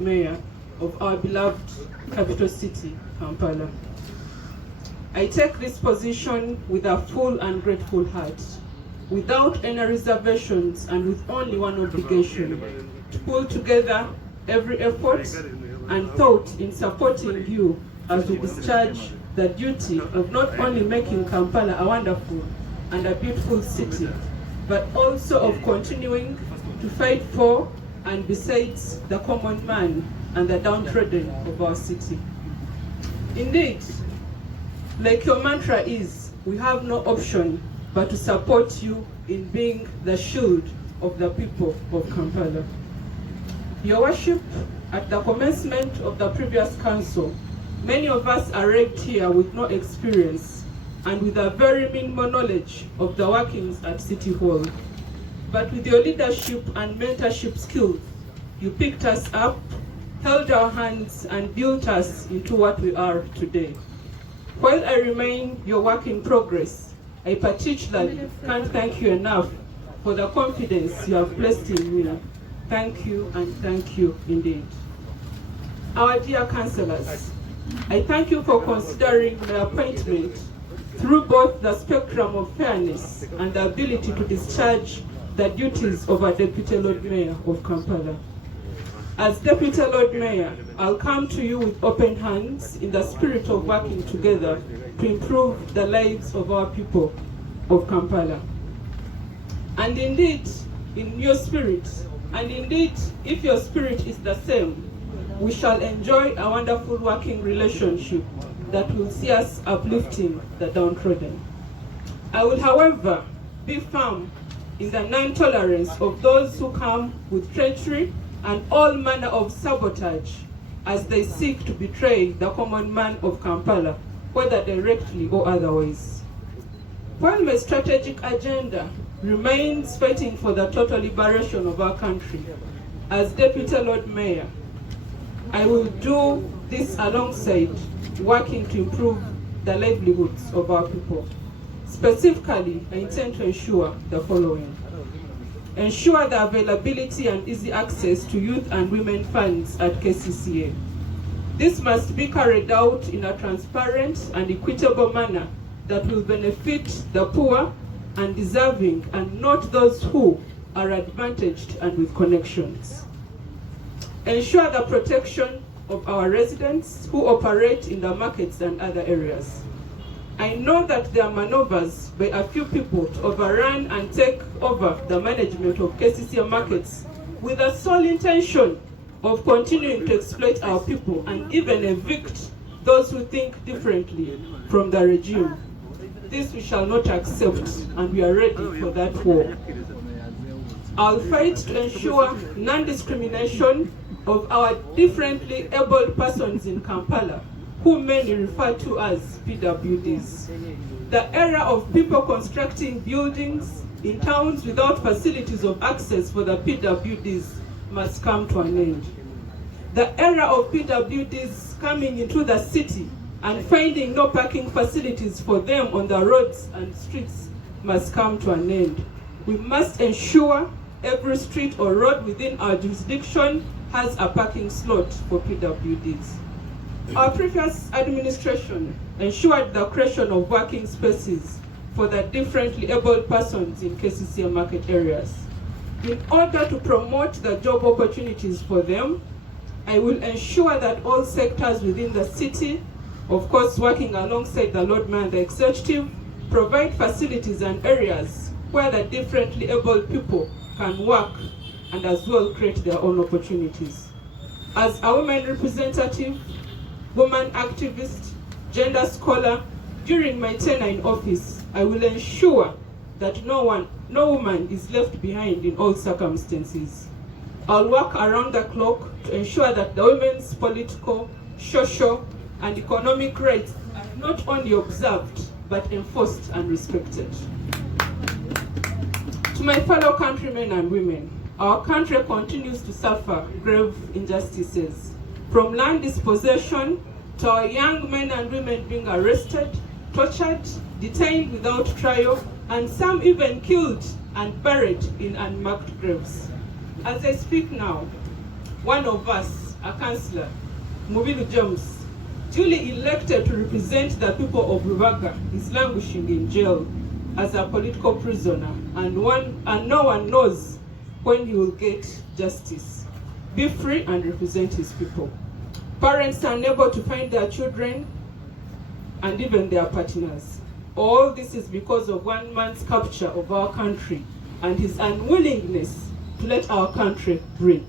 Lord Mayor of our beloved capital city, Kampala. I take this position with a full and grateful heart, without any reservations and with only one obligation, to pull together every effort and thought in supporting you as we discharge the duty of not only making Kampala a wonderful and a beautiful city, but also of continuing to fight for and besides the common man and the downtrodden of our city. Indeed, like your mantra is, we have no option but to support you in being the shield of the people of Kampala. Your worship, at the commencement of the previous council, many of us arrived here with no experience and with a very minimal knowledge of the workings at City Hall. But with your leadership and mentorship skills, you picked us up, held our hands, and built us into what we are today. While I remain your work in progress, I particularly can't thank you enough for the confidence you have placed in me. Thank you, and thank you indeed. Our dear councillors, I thank you for considering my appointment through both the spectrum of fairness and the ability to discharge the duties of a Deputy Lord Mayor of Kampala. As Deputy Lord Mayor, I'll come to you with open hands in the spirit of working together to improve the lives of our people of Kampala. And indeed, in your spirit, and indeed, if your spirit is the same, we shall enjoy a wonderful working relationship that will see us uplifting the downtrodden. I will, however, be firm in the non-tolerance of those who come with treachery and all manner of sabotage as they seek to betray the common man of Kampala, whether directly or otherwise. While my strategic agenda remains fighting for the total liberation of our country, as Deputy Lord Mayor, I will do this alongside working to improve the livelihoods of our people. Specifically, I intend to ensure the following. Ensure the availability and easy access to youth and women funds at KCCA. This must be carried out in a transparent and equitable manner that will benefit the poor and deserving and not those who are advantaged and with connections. Ensure the protection of our residents who operate in the markets and other areas. I know that there are maneuvers by a few people to overrun and take over the management of KCCA markets with the sole intention of continuing to exploit our people and even evict those who think differently from the regime. This we shall not accept, and we are ready for that war. I'll fight to ensure non-discrimination of our differently abled persons in Kampala, who many refer to as PWDs. The era of people constructing buildings in towns without facilities of access for the PWDs must come to an end. The era of PWDs coming into the city and finding no parking facilities for them on the roads and streets must come to an end. We must ensure every street or road within our jurisdiction has a parking slot for PWDs. Our previous administration ensured the creation of working spaces for the differently abled persons in KCCA market areas. In order to promote the job opportunities for them, I will ensure that all sectors within the city, of course working alongside the Lord Mayor and the Executive, provide facilities and areas where the differently abled people can work and as well create their own opportunities. As a women representative, woman activist, gender scholar, during my tenure in office, I will ensure that no woman is left behind in all circumstances. I'll work around the clock to ensure that the women's political, social, and economic rights are not only observed, but enforced and respected. To my fellow countrymen and women, our country continues to suffer grave injustices, from land dispossession to our young men and women being arrested, tortured, detained without trial, and some even killed and buried in unmarked graves. As I speak now, one of us a councillor, Mubiru James, duly elected to represent the people of Rubaga, is languishing in jail as a political prisoner, and no one knows when he will get justice, be free and represent his people. Parents are unable to find their children and even their partners. All this is because of one man's capture of our country and his unwillingness to let our country breathe.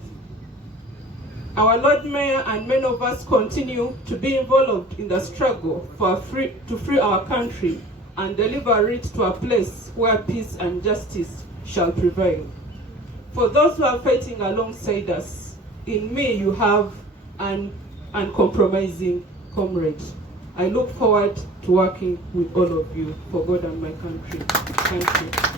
Our Lord Mayor and many of us continue to be involved in the struggle to free our country and deliver it to a place where peace and justice shall prevail. For those who are fighting alongside us, in me you have an uncompromising comrade. I look forward to working with all of you for God and my country. Thank you.